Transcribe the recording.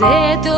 Say